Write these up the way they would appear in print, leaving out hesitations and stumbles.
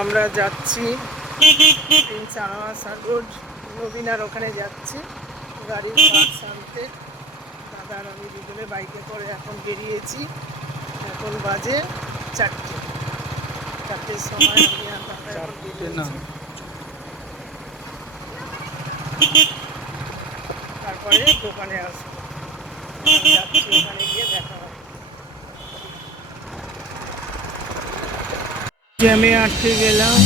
আমরা যাচ্ছি চারমাসার রোড নবীনার ওখানে যাচ্ছি গাড়ির পার্টস আনতে। দাদা আর আমি দুজনে বাইকে করে এখন বেরিয়েছি। এখন বাজে 4টের সময় আমি আর দাদা এখন বেরিয়েছি। তারপরে দোকানে আসবো, যাচ্ছি ওখানে গিয়ে দেখা হবে। জ্যামে আটকে গেলাম,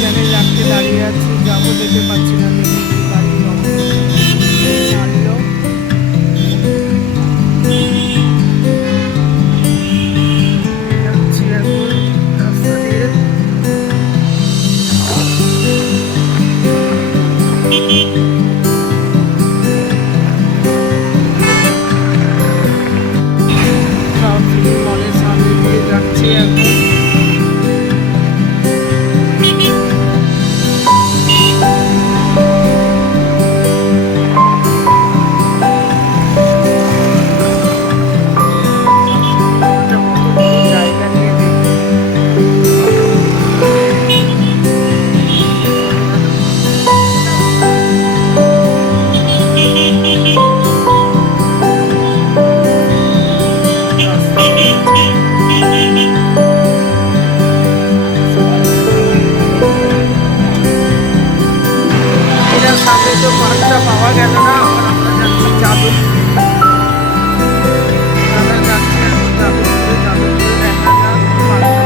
জ্যামে আটকে দাঁড়িয়ে আছি, যাবো যেতে পারছি না, গাড়ি ছাড়লো। যাচ্ছি এখন রাস্তা দিয়ে। মলের সামনে দিয়ে যাচ্ছি এখন। সামনে তো পার্কটা পাওয়া গেল না, আবার আমরা যাচ্ছি যাদবপুরে। আমরা যাচ্ছি এখন যাদবপুরে দেখা যাক পার্কটা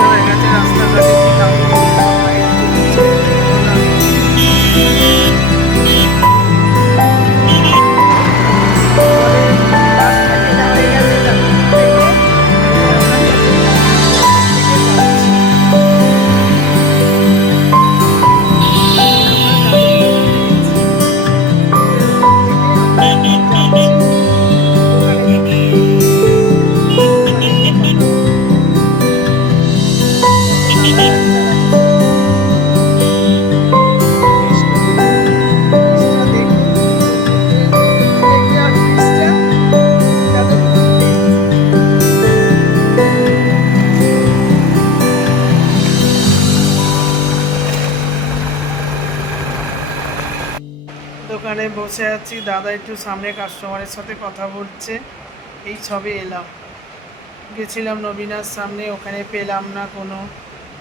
হয়ে গেছে। রাস্তাঘাটে কি দারুণ লাইট জ্বলছে। দোকানে বসে আছি, দাদা একটু সামনে কাস্টমারের সাথে কথা বলছে। এই সবে এলাম, গেছিলাম নবীনার সামনে, ওখানে পেলাম না কোনো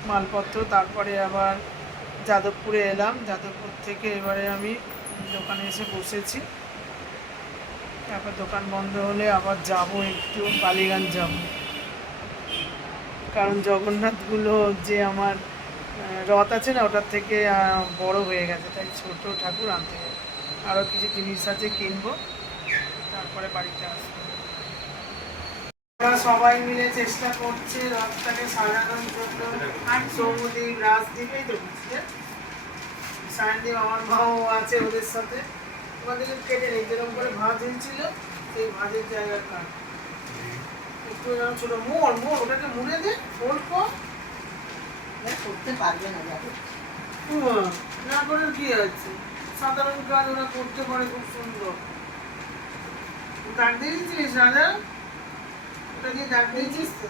মালপত্র। তারপরে আবার যাদবপুরে এলাম, যাদবপুর থেকে এবারে আমি দোকানে এসে বসেছি। তারপর দোকান বন্ধ হলে আবার যাব, একটু বালিগঞ্জ যাব, কারণ জগন্নাথগুলো যে আমার রথ আছে না, ওটার থেকে বড় হয়ে গেছে, তাই ছোট ঠাকুর আনতে হবে। আরও কিছু জিনিস আছে কিনবো, তারপরে বাড়িতে আসবো। ওরা সবাই মিলে চেষ্টা করছে রথটাকে সাজানোর জন্য। সৌমদ্বীপ, রাজদ্বীপেই তো বুঝছে, সায়নদীপ আমার মাও আছে ওদের সাথে। ওদেরকে কেটে নেই, যেরকম করে ভাঁজ হয়েছিল সেই ভাঁজের জায়গার কাজ একটু ছোটো মোড় ওটাকে মুড়ে দে, ফোল্ড কর, করতে পারবে না না করে কি আছে, সাধারণ কাজ ওরা করতে পারে খুব সুন্দর। দাগ দিয়ে দিয়েছিলিস রাজা, ওটা দিয়ে দাগ দিয়েছিস তো?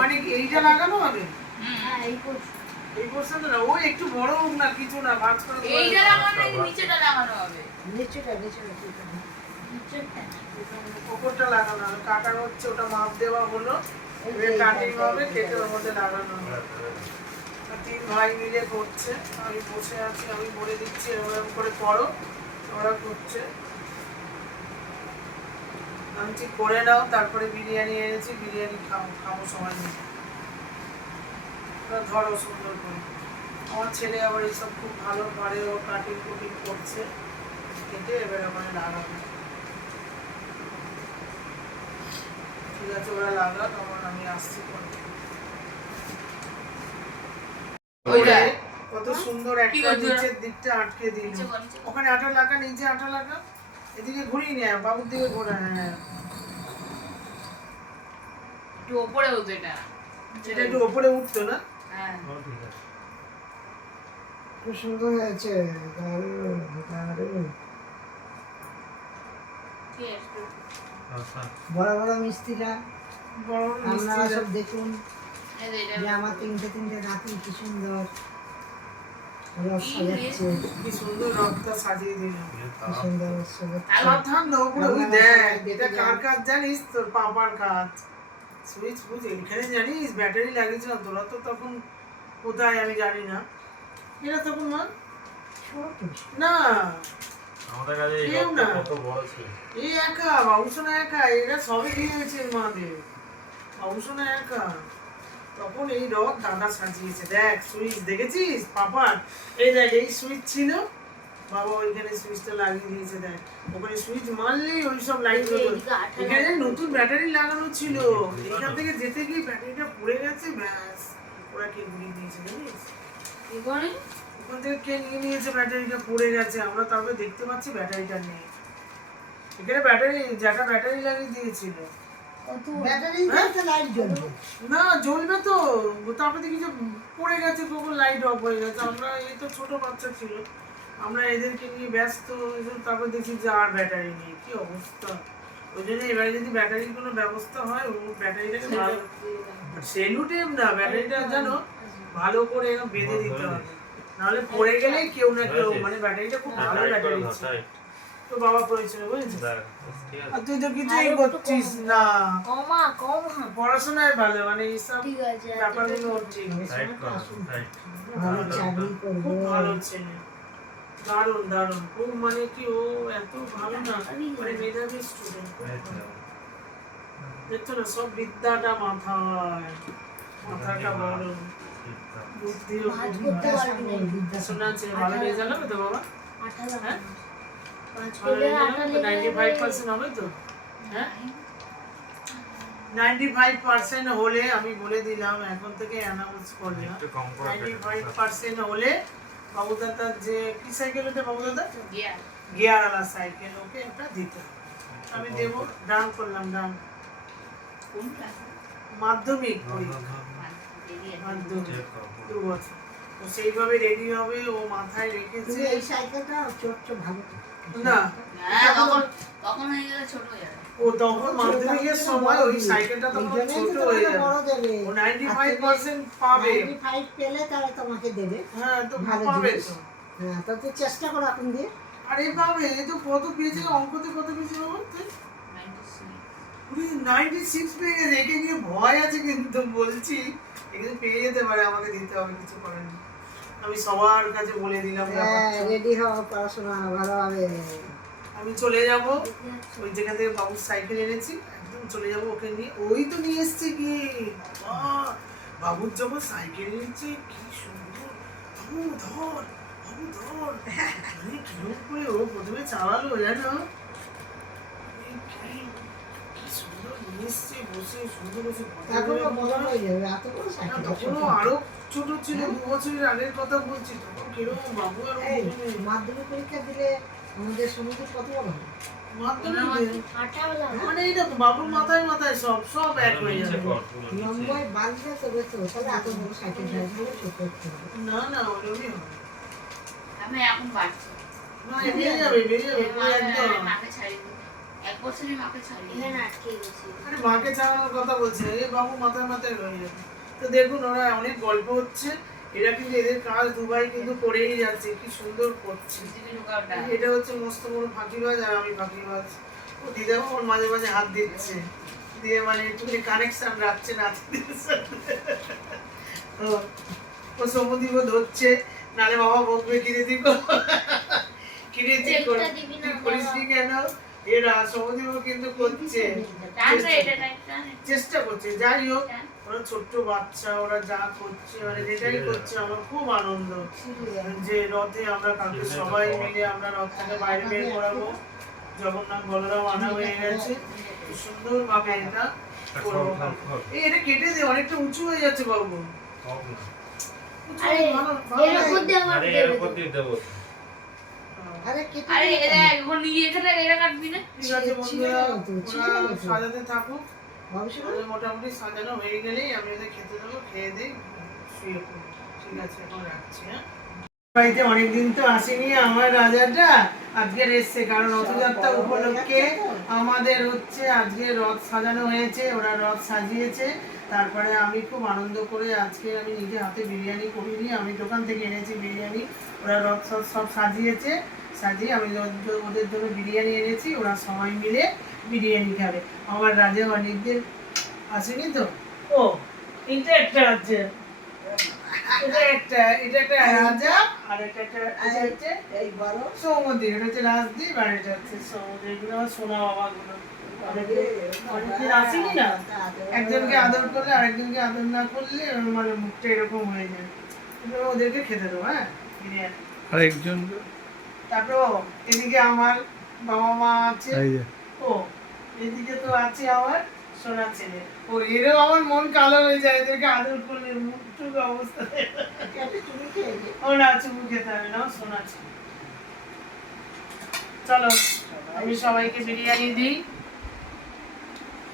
মানে এইটা লাগানো হবে, এই পোর্শনটা না, ওই একটু বড় হোক না, কিছু না, ভাঁজ করে এইটা লাগানো, নিচেটা লাগানো হবে, নিচেটা উপরটা লাগানো হবে। কাটার হচ্ছে, ওটা মাপ দেওয়া হলো, কাটিং হবে, কেটে ওর মধ্যে লাগানো হবে। 3 ভাই মিলে করছে, আমি বসে আছি, আমি বলে দিচ্ছি এরকম করে করো, ওরা করছে। আমি ঠিক করে নাও, তারপরে বিরিয়ানি এনেছি, বিরিয়ানি খাবো সবাই মিলে। ধরো সুন্দর করে। আমার ছেলে আবার এইসব খুব ভালো পারে, ও কাটিং কুটিং করছে, কেটে এবার ওখানে লাগাবে। ঠিক আছে, ওরা লাগা, তখন আমি আসছি। কত সুন্দর একটা নিচের দিকটা আটকে দিল, ওখানে আটা লাগা, নিচে আটা লাগা, এদিকে ঘুরিয়ে নেয়, বাবুর দিকে ঘোরা। হ্যাঁ, একটু ওপরে হতো, এটা একটু ওপরে উঠতো না। হ্যাঁ, খুব সুন্দর হয়েছে, দারুণ দারুণ। বড় বড় মিস্ত্রিরা বড় আপনারা মিষ্টি সব দেখুন যে আমার তিনটে তিনটে নাতি কি সুন্দর রথ সাজাচ্ছে, কি সুন্দর রথটা সাজিয়ে দিল। কি সুন্দর রথ সাজাচ্ছে। রথ না ওগুলো ওই দেখ, এটা কার কাজ জানিস? তোর পাপার কাজ। সুইচ বুঝ এখানে জানিস ব্যাটারি লাগিয়েছিলাম, তোরা তো তখন কোথায় আমি জানি না। এরা তখন মা ছোট না আমাদের কাছে এই কেউ রথটা না। কত বড় ছিল। এই একা বাবুসোনা একা, এরা সবই দিয়েছে মাদের। বাবুসোনা একা তখন এই রথ দাদা সাজিয়েছে। দেখ সুইচ দেখেছিস পাপার? এই দেখ এই সুইচ ছিল, বাবা ওইখানে সুইচটা লাগিয়ে দিয়েছে। দেখ ওখানে সুইচ মারলেই ওই সব লাইট জ্বলবে। এখানে নতুন ব্যাটারি লাগানো ছিল, এখান থেকে যেতে গিয়ে ব্যাটারিটা পুড়ে গেছে, ব্যাস ওরা কে ঘুরিয়ে দিয়েছে জানিস? ওখান থেকে কে নিয়ে নিয়েছে, ব্যাটারিটা পুড়ে গেছে। আমরা তারপরে দেখতে পাচ্ছি ব্যাটারিটা নেই। এখানে ব্যাটারি যেটা ব্যাটারি লাগিয়ে দিয়েছিল ব্যাটারি দিয়ে লাইট জ্বলবে। না জ্বলবে তো, তারপরে দেখি যে পড়ে গেছে, কখন লাইট অফ হয়ে গেছে। আমরা এই তো ছোট বাচ্চা ছিল, আমরা এদেরকে নিয়ে ব্যস্ত, তারপর দেখি যে আর ব্যাটারি নেই। কি অবস্থা! ওই জন্য এবারে যদি ব্যাটারির কোনো ব্যবস্থা হয়, ও ব্যাটারিটাকে ভালো সেলুটেপ না, ব্যাটারিটা জানো ভালো করে এরকম বেঁধে দিতে হবে, নাহলে পড়ে গেলেই কেউ না কেউ, মানে ব্যাটারিটা খুব ভালো ব্যাটারি ছিল। তো বাবা করেছিল বুঝেছিস, আর তুই তো কিছুই করছিস না। পড়াশোনায় ভালো, মানে এইসব ব্যাপারগুলো ওর ঠিক আছে। ভালো চাকরি করবো। খুব ভালো ছেলে, দারুণ দারুণ, খুব মানে কি ও এত ভালো না, মানে মেধাবী স্টুডেন্ট। দেখছো না সব বিদ্যাটা মাথায়, মাথাটা বড়, বুদ্ধিও শোনা আছে। ভালো রেজাল্ট হবে তো বাবা? হ্যাঁ ভালো রেজাল্ট হবে তো? 95% হবে তো? হ্যাঁ 95% হলে আমি বলে দিলাম, এখন থেকে অ্যানাউন্স করলাম, 95% হলে বাবু দাদার যে কি সাইকেল ওটা বাবু দাদা? গিয়ারওয়ালা সাইকেল, ওকে একটা দিতে হবে। আমি দেবো, ডান করলাম, ডান। মাধ্যমিক পরীক্ষা, মাধ্যমিক 2 বছর, তো সেইভাবে রেডি হবে, ও মাথায় রেখেছে। তুমি এই সাইকেলটা চোট ভালো না তখন হয়ে গেলে ছোট হয়ে যাবে। ও তখন মাধ্যমিকের সময় ওই সাইকেলটা তখন ছোট হয়ে যাবে, বড় দেবে। ও 95% পাবে। 95 পেলে তাহলে তোমাকে দেবে। হ্যাঁ তো ভালো পাবে জিনিস। তো। হ্যাঁ তো তুই চেষ্টা করো এখন দিয়ে। আরে পাবে, এই তো কত পেয়েছে অঙ্কতে, কত পেয়েছে বাবা? 96 পেয়ে গেছে। একে নিয়ে ভয় আছে কিন্তু বলছি, একে পেয়ে যেতে পারে, আমাকে দিতে হবে, কিছু করার নেই। আমি সবার কাছে বলে দিলাম হ্যাঁ ব্যাপারটা। রেডি হও, পড়াশোনা ভালো হবে। আমি চলে যাব ওই যেখান থেকে বাবুর সাইকেল এনেছি, একদম চলে যাব ওকে নিয়ে। ওই তো নিয়ে এসছে কি বাবা, বাবুর যখন সাইকেল নিচ্ছে কি সুন্দর, বাবু ধর, বাবু ধর, মানে কিরকম করে ও প্রথমে চালালো জানো, কি সুন্দর নিয়ে এসছে, বসে সুন্দর বসে কথা এখনো বলে। বড় হয়ে যাবে, এত বড় না, সাইকেল। তখনও আরো ছোট ছিল, 2 বছরের আগের কথা বলছি, তখন কিরকম বাবু আর এই মাধ্যমিক পরীক্ষা দিলে আমাদের সমুদ্র কত বড় হবে? মাধ্যমিক মানে এই দেখো বাবুর মাথায় মাথায় সব সব এক হয়ে যাবে। লম্বায় বাঁধলে তবে তো, তাহলে এত বড় সাইকেল চালালে ছোট করতে হবে। না না ওরকমই হবে আমি এখন বাড়ছি। না, বেরিয়ে যাবে, বেরিয়ে যাবে পুরো একদম। মাকে ছাড়িয়ে দিই। 1 বছরই মাকে ছাড়িয়ে দিই। আরে মাকে ছাড়ানোর কথা বলছে, এই বাবু মাথায় মাথায় হয়ে যাবে। তো দেখুন ওরা অনেক গল্প হচ্ছে, এরা কিন্তু এদের কাজ দুবাই কিন্তু করেই যাচ্ছে, কি সুন্দর করছে। এটা হচ্ছে মস্ত বড় ফাঁকিবাজ, আর আমি ফাঁকিবাজ। ও দিদাও ওর মাঝে মাঝে হাত দিচ্ছে, দিয়ে মানে একটুখানি কানেকশন রাখছে নাতিদের সাথে। ও সমুদ্র ধরছে, নালে বাবা বকবে, কিনে দিব, কিনে দি করিস নি কেন? এরা সমুদ্র কিন্তু করছে, চেষ্টা করছে। যাই হোক, ওরা ছোট্ট বাচ্চা, ওরা যা করছে মানে যেটাই করছে, আমার খুব আনন্দ যে রথে আমরা কালকে সবাই মিলে আমরা রথটাকে বাইরে বের করাবো। জগন্নাথ বলরাম আনা হয়ে গেছে, কি সুন্দর ভাবে এটা করবো। এই এটা কেটে দে, অনেকটা উঁচু হয়ে যাচ্ছে বাবু। উঁচু হয়ে ভালো ভালো লাগে। আরে কেটে আরে দিলে এরা এখন নিয়ে এখানে এরা কাটবি না। ঠিক আছে বন্ধুরা, ওরা সাজাতে থাকুক। ভবিষ্যতে ওদের মোটামুটি সাজানো হয়ে গেলেই আমি ওদের খেতে দেবো, খেয়ে দিয়ে শুয়ে পড়বো। ঠিক আছে, এখন রাখছি। হ্যাঁ বাড়িতে অনেকদিন তো আসেনি আমার রাজাটা, আজকে এসছে কারণ রথযাত্রা উপলক্ষে আমাদের হচ্ছে আজকে রথ সাজানো হয়েছে, ওরা রথ সাজিয়েছে। তারপরে আমি খুব আনন্দ করে আজকে আমি নিজে হাতে বিরিয়ানি করিনি, আমি দোকান থেকে এনেছি বিরিয়ানি, ওরা রথ সব সাজিয়েছে, সাজিয়ে আমি ওদের জন্য বিরিয়ানি এনেছি, ওরা সবাই মিলে বিরিয়ানি খাবে। আমার রাজা অনেকদিন আসেনি তো। ও এটা একটা আছে, এটা একটা রাজা, আর এটা হচ্ছে এই বড় সৌমদ্বীপ, এটা হচ্ছে রাজদ্বীপ, আর এটা হচ্ছে সৌমদ্বীপ। এগুলো আমার সোনা বাবাগুলো অনেকদিন আসেনি না, একজনকে আদর করলে আরেকজনকে আদর না করলে মানে মুখটা এরকম হয়ে যায়। এবার ওদেরকে খেতে দেবো, হ্যাঁ বিরিয়ানি। আরেকজন তারপরে ও এদিকে আমার বাবা মা আছে, এই যে ও এদিকে তো আছে আমার সোনা ছেলে। ও এরও আমার মন কালো হয়ে যায় এদেরকে আদর করলে, মুখটুক অবস্থা। তুমি খেয়ে নে। ও না চুমু খেতে হবে না, সোনা ছেলে। চলো আমি সবাইকে বিরিয়ানি দিই।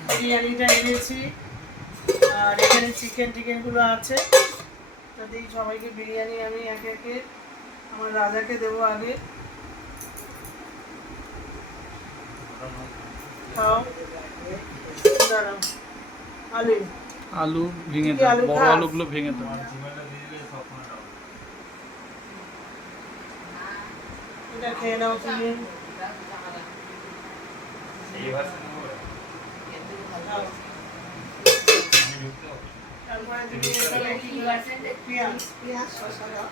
বিরিয়ানিটা এনেছি আর এখানে চিকেন গুলো আছে, তো দিই সবাইকে বিরিয়ানি। আমি একে একে আমার রাজাকে দেবো আগে, খাও। দাঁড়াও, আলু আলু ভেঙে কি দাও, আলু বড় খাস? আলুগুলো ভেঙে দাও। চিমেটা দিয়ে দিলে সব ফোনে দাও। এটা খেয়ে নাও তুমি। এই ভাষা নেবো। খাও। আমি ঢুকতে হবে। তারপরে তুমি এখানে কি পেঁয়াজ পেঁয়াজ শসা দাও।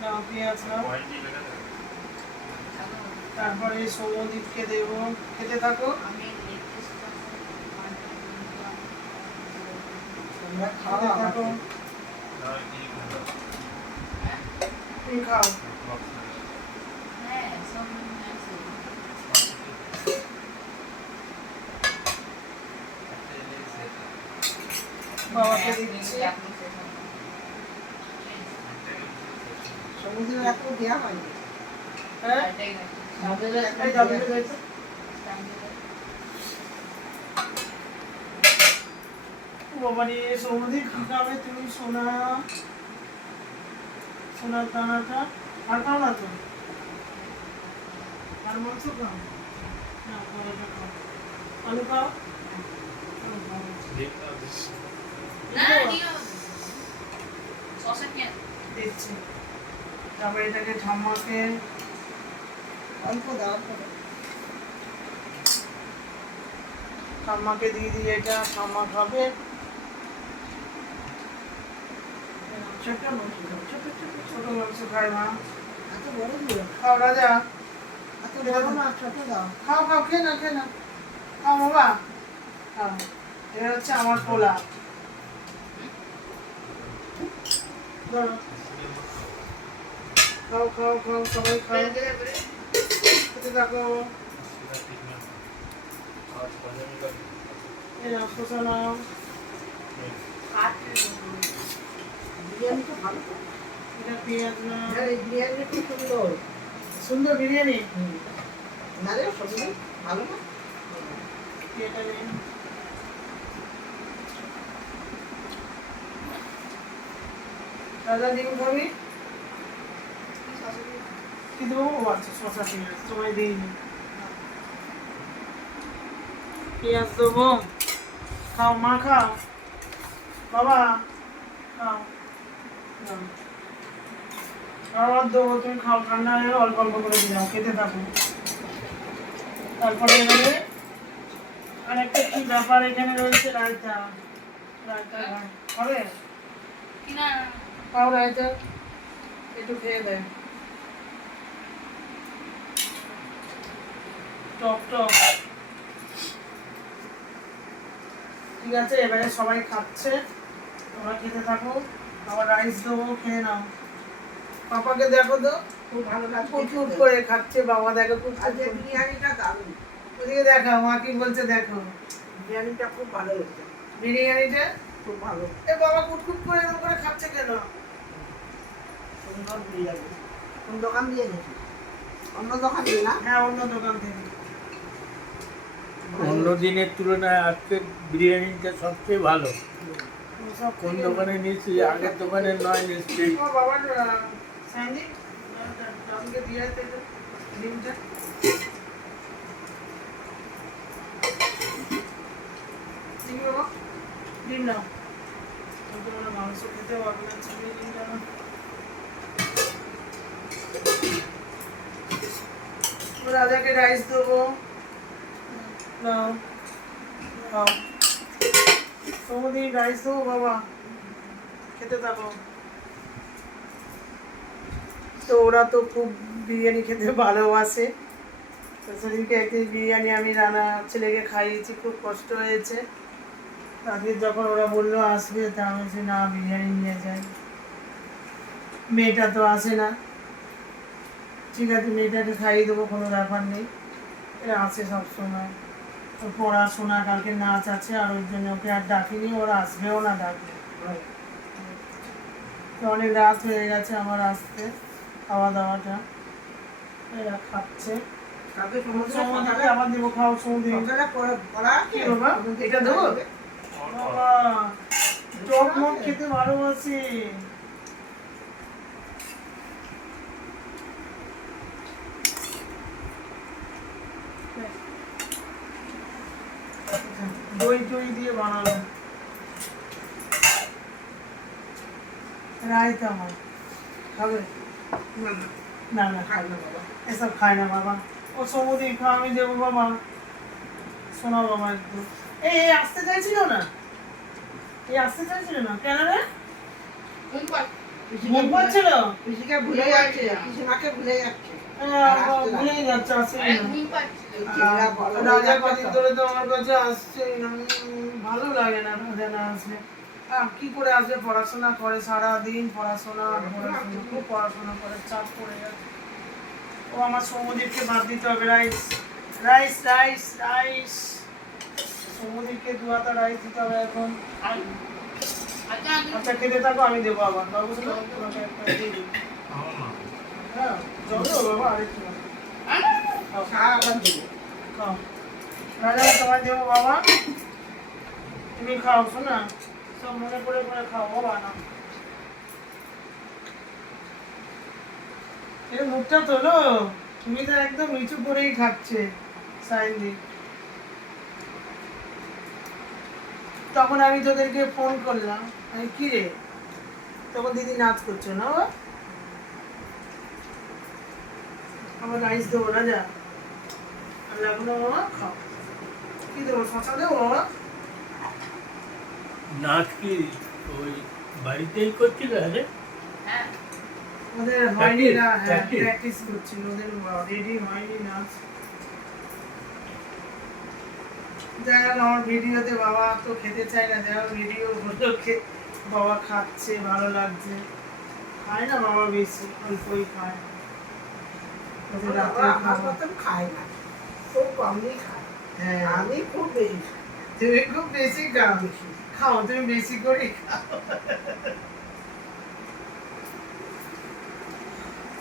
নাও, পেঁয়াজ নাও। কোয়ালিটি লেখা থাকে। তারপরে সৌমদ্বীপকে দেবো, খেতে থাকো। তোমরা খাও খেতে আমার থাকো, তাহলে কি খাবো? তুমি খাও। বাবাকে দিচ্ছি। সমুদ্রে এত দেওয়া হয়নি। হ্যাঁ এই ডাবিটা দে তো। ও বাবা রে, সৌমদ্বীপ কি খাবে তুমি? সোনার দানাটা আর খাও না তো? আর মাংস খাও না? পরোটা খাও, আলু খাও। আলু খাও। দেখতে হবে। দিচ্ছি। তারপরে এটাকে ঠাম্মাকে, অল্প দাও, অল্প দাও। ঠাম্মাকে দিয়ে দিই, এটা ঠাম্মা খাবে। ছোট মাংস দাও, ছোট ছোট ছোট। ছোট মাংস খায় মা। এত বড় দিও। খাও রাজা, এত বড় না, ছোট দাও। খাও খাও, খেয়ে না খাও বাবা, খাও। এটা হচ্ছে আমার পোলা। ধরো। খাও খাও খাও, সবাই খাও, খেতে থাকো। সেটা ঠিক না। আজ পঞ্জাবি কাজ। এই নাও, শসা নাও। বিরিয়ানিটা ভালো তো। এটা পেঁয়াজ নাও। হ্যাঁ, এই বিরিয়ানিটা খুব সুন্দর। সুন্দর বিরিয়ানি। না রে, সুন্দর, ভালো না? এটা নিন। রাজা ডিম খাবি? কি দেবো? ও আচ্ছা, শসা পেঁয়াজ তোমায় দিইনি। পেঁয়াজ দেবো, খাও মা, খাও বাবা, খাও। নাও। আর দেবো, তুমি খাও, ঠান্ডা হয়ে গেলে অল্প অল্প করে দিলাম, খেতে থাকো। তারপরে এবারে আরেকটা কি ব্যাপার এখানে রয়েছে, রায়তা। রায়তা হবে? খাও রায়তা, একটু খেয়ে দেয়, টক টক। ঠিক আছে, এবারে সবাই খাচ্ছে, তোমরা খেতে থাকো। আবার রাইস দেবো, খেয়ে নাও। পাপাকে দেখো তো, খুব ভালো লাগছে ফুটফুট খেতে। করে খাচ্ছে, বাবা দেখো খুব আজকে বিরিয়ানিটা দারুণ। ওদিকে দেখো, মা কি বলছে দেখো। বিরিয়ানিটা খুব ভালো হয়েছে, বিরিয়ানিটা খুব ভালো। এ বাবা কুটকুট করে এরকম করে খাচ্ছে কেন? সুন্দর বিরিয়ানি। কোন দোকান দিয়ে নিয়েছি? অন্য দোকান দিয়ে না? হ্যাঁ, অন্য দোকান থেকে। অন্য দিনের তুলনায় আজকে বিরিয়ানিটা সবচেয়ে ভালো। সব কোন থেকে- দোকানে নিয়েছি? আগের দোকানে নয় নিশ্চয়ই। আমার বাবার সাইনি আমাকে দিয়ে আসতে একটু ডিমটা। ডিম বাবা, ডিম নাও। তোমরা মাংস খেতে পারবে না, চিনি ডিমটা নাও। রাজাকে রাইস দেবো, নাও নাও। সমুদ্র রাইস দেবো বাবা, খেতে থাকো। তো ওরা তো খুব বিরিয়ানি খেতে ভালোবাসে, তো সেদিনকে একদিন বিরিয়ানি আমি রান্না ছেলেকে খাইয়েছি, খুব কষ্ট হয়েছে। আজকে যখন ওরা বললো আসবে, তা আমি বলছি না বিরিয়ানি নিয়ে যাই। মেয়েটা তো আসে না, ঠিক আছে মেয়েটাকে খাইয়ে দেবো, কোনো ব্যাপার নেই। এরা আসে সবসময়, ওর পড়াশোনা, কালকে নাচ আছে, আর ওই জন্য ওকে আর ডাকিনি, ওরা আসবেও না ডাকলে। তো অনেক রাত হয়ে গেছে আমার আসতে, খাওয়া দাওয়াটা এরা খাচ্ছে। কালকে সমুদ্রকে আবার দেবো, খাও সমুদ্র। সকালে পড়া কি বাবা, এটা দেবো? বাবা টক মক খেতে ভালোবাসি। দই টই দিয়ে বানানো রায়তা আমার খাবে? না না খাই না বাবা। এসব খায় না বাবা। ও সমুদ্র খা, আমি দেবো বাবা। শোনা বাবা একটু, এই আসতে চাইছিল না, এই আসতে চাইছিল না কেন রে? মন পাচ্ছিল? পিসিকে ভুলে যাচ্ছে, পিসিমাকে ভুলে যাচ্ছে। ভুলেই যাচ্ছে, আসছে না। এই ছেলেরা বড় হয়ে রাজা যাচ্ছে কদিন তো। ধরে তো আমার কাছে আসছেই না, ভালো লাগে না রাজা না আসলে। কি করে আসবে, পড়াশোনা করে সারাদিন, পড়াশোনা আর পড়াশোনা, খুব পড়াশোনা করে, চাপ পড়ে যাচ্ছে। ও আমার সৌমদীপকে বাদ দিতে হবে, রাইস রাইস রাইস রাইস। সৌমদীপকে দু হাতা রাইস দিতে হবে এখন। আচ্ছা খেতে থাকো, আমি দেবো আবার বাবু, তোমাকে একটা দিয়ে দিই। হ্যাঁ জল দেবো বাবা, আরেকটু দাও। খাও, খা আবার দেবো। খাও। রাজা তোমার দেবো বাবা, তুমি খাও, শোনা সব মনে করে করে খাও বাবা। না এর মুখটা তোলো, তুমি তো একদম নিচু করেই খাচ্ছে সাইন্দি। তখন আমি তোদেরকে ফোন করলাম, আমি কি রে, তখন দিদি নাচ করছো না বাবা? আবার রাইস দেবো রাজা, আর লাগলো বাবা, খাও। কি দেবো, শশা দেবো বাবা? নাচ কি ওই বাড়িতেই করছিল? আরে ওদের হয়নি না, হ্যাঁ Practice? প্র্যাকটিস করছিল, ওদের রেডি হয়নি নাচ। যাই হোক আমার ভিডিওতে বাবা তো খেতে চায় না, যাই হোক ভিডিও হলো বাবা খাচ্ছে, ভালো লাগছে। খায় না বাবা বেশি, অল্পই খায়। ওদের বাবা রাত্রে আমার খাওয়া। মতন খায় না, খুব কমই খায়। হ্যাঁ আমি খুব বেশি খাই। তুমি খুব বেশি খাও, বেশি। খাও তুমি বেশি করে খাও।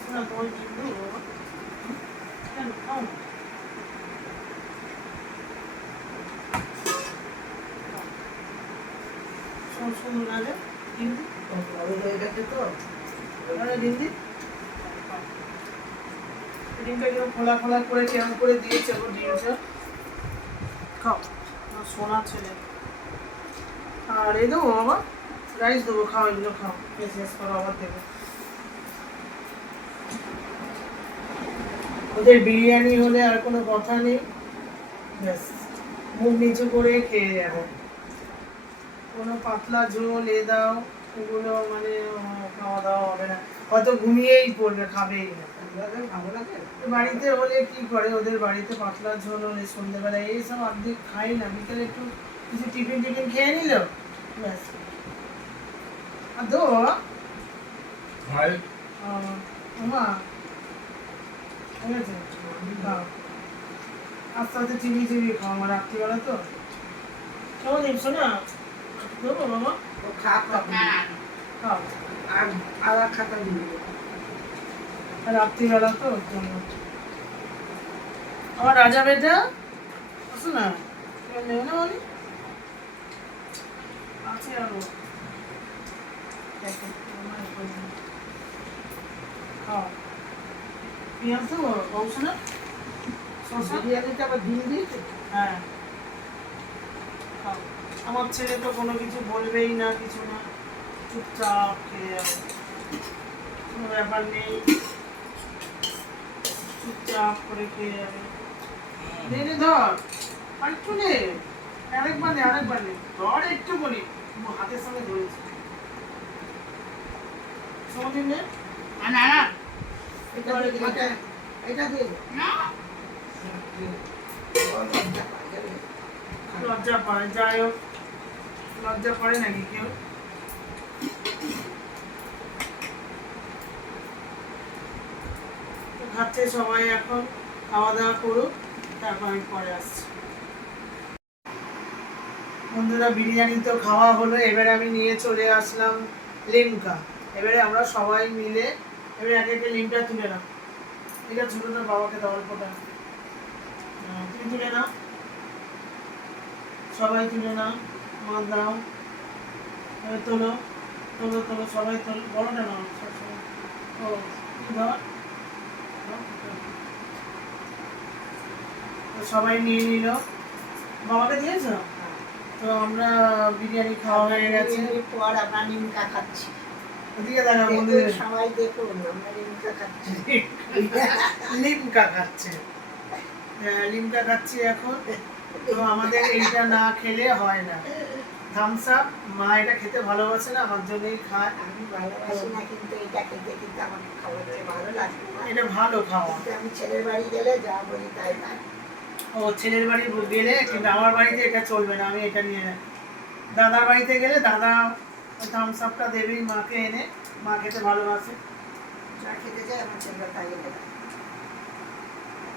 শোনা, তোমার কি দেবো বাবা? কেন, খাও না। শোনো রাজা, হিন্দি বড় হয়ে গেছে তো। রাজা হিন্দি ডিমটা কিরকম খোলা খোলা করে কেমন করে দিয়েছে ও ডিমটা। খাও, আমার সোনা ছেলে। আর এই দেবো বাবা, রাইস দেবো, খাও এগুলো খাও, শেষ করো আবার দেবো। ওদের বিরিয়ানি হলে আর কোনো কথা নেই, ব্যাস মুখ নিচু করে খেয়ে যাবে। কোনো পাতলা ঝোল এ দাও, ওগুলো মানে খাওয়া দাওয়া হবে না, হয়তো ঘুমিয়েই পড়বে, খাবেই না। আপনাদের ভালো লাগে? বাড়িতে হলে কি করে, ওদের বাড়িতে পাতলা ঝোল হলে সন্ধ্যেবেলায় এইসব অর্ধেক খাই না, বিকেলে একটু কিছু টিফিন টিফিন খেয়ে নিল, ব্যাস। আর দো মা ঠিক আছে, খাও আস্তে আস্তে চিবিয়ে চিবিয়ে খাও, আমার রাত্রিবেলা তো। কেমন দেখছো না, দেবো বাবা? ও খা কম। খাও, আর আবার খাতা দিয়ে দেবো। রাত্রিবেলা তো ওর জন্য। আমার রাজা বেটা আসো না, নেবে না মানে আছে আরো। প্যাকেট খাও পেঁয়াজ দেবো অংশ না শসা বিরিয়ানিটা আবার ডিম দিয়েছে। হ্যাঁ খাও। আমার ছেলে তো কোনো কিছু বলবেই না, কিছু না, চুপচাপ খেয়ে যাবে, কোনো ব্যাপার নেই, চুপচাপ করে খেয়ে যাবে। নে নে ধর, আরেকটু নে, আরেকবার নে, আরেকবার নে, ধর একটু করে, হাতের সঙ্গে ধরেছি। সমদিন নে, না না এটা দিয়ে দে, এটা দিয়ে দে। না ও লজ্জা পায় যাবে। লজ্জা পায়, যাই হোক, লজ্জা পায় নাকি কেউ? তো খাচ্ছে সবাই, এখন খাওয়া দাওয়া করুক, তারপর আমি পরে আসছি। বন্ধুরা, বিরিয়ানি তো খাওয়া হলো, এবারে আমি নিয়ে চলে আসলাম লিমকা। এবারে আমরা সবাই মিলে এবারে এক একটা লিমকা তুলে নাও। এটা ছোট তোর বাবাকে দেওয়ার অল্পটা তুমি তুলে নাও, সবাই তুলে নাও, আমার দাও, এবার তোলো তোলো তোলো, সবাই তোলো, বড়টা নাও সবসময়। ও কি ধর, তো সবাই নিয়ে নিল, বাবাকে দিয়েছ? তো আমরা বিরিয়ানি খাওয়া হয়ে গেছে। বিরিয়ানির পর আমরা নিমকা খাচ্ছি। ওদিকে দেখা দেখুন, বন্ধুদের সবাই দেখুন আমরা নিমকা খাচ্ছি। লিমকা খাচ্ছে, লিমকা খাচ্ছি এখন। তো আমাদের এইটা না খেলে হয় না। থামস আপ, মা এটা খেতে ভালোবাসে না, আমার জন্যই খায়। আমি ভালোবাসি না, কিন্তু এটা খেতে কিন্তু আমার খাওয়াতে ভালো লাগে না। এটা ভালো খাওয়া। কিন্তু আমি ছেলের বাড়ি গেলে যা বলি তাই খাই। ও ছেলের বাড়ি গেলে, কিন্তু আমার বাড়িতে এটা চলবে না, আমি এটা নিয়ে নেব। দাদার বাড়িতে গেলে দাদা ওই থামস আপটা দেবেই মাকে এনে, মা খেতে ভালোবাসে। যা খেতে চাই আমার ছেলেরা তাই এনে দেয়।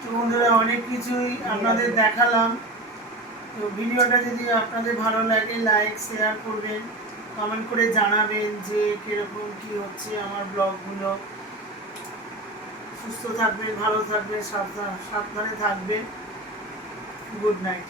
তো বন্ধুরা, অনেক কিছুই আপনাদের দেখালাম। তো ভিডিওটা যদি আপনাদের ভালো লাগে, লাইক শেয়ার করবেন, কমেন্ট করে জানাবেন যে কীরকম কী হচ্ছে আমার ব্লগগুলো। সুস্থ থাকবেন, ভালো থাকবেন, সাবধানে থাকবেন। Good night.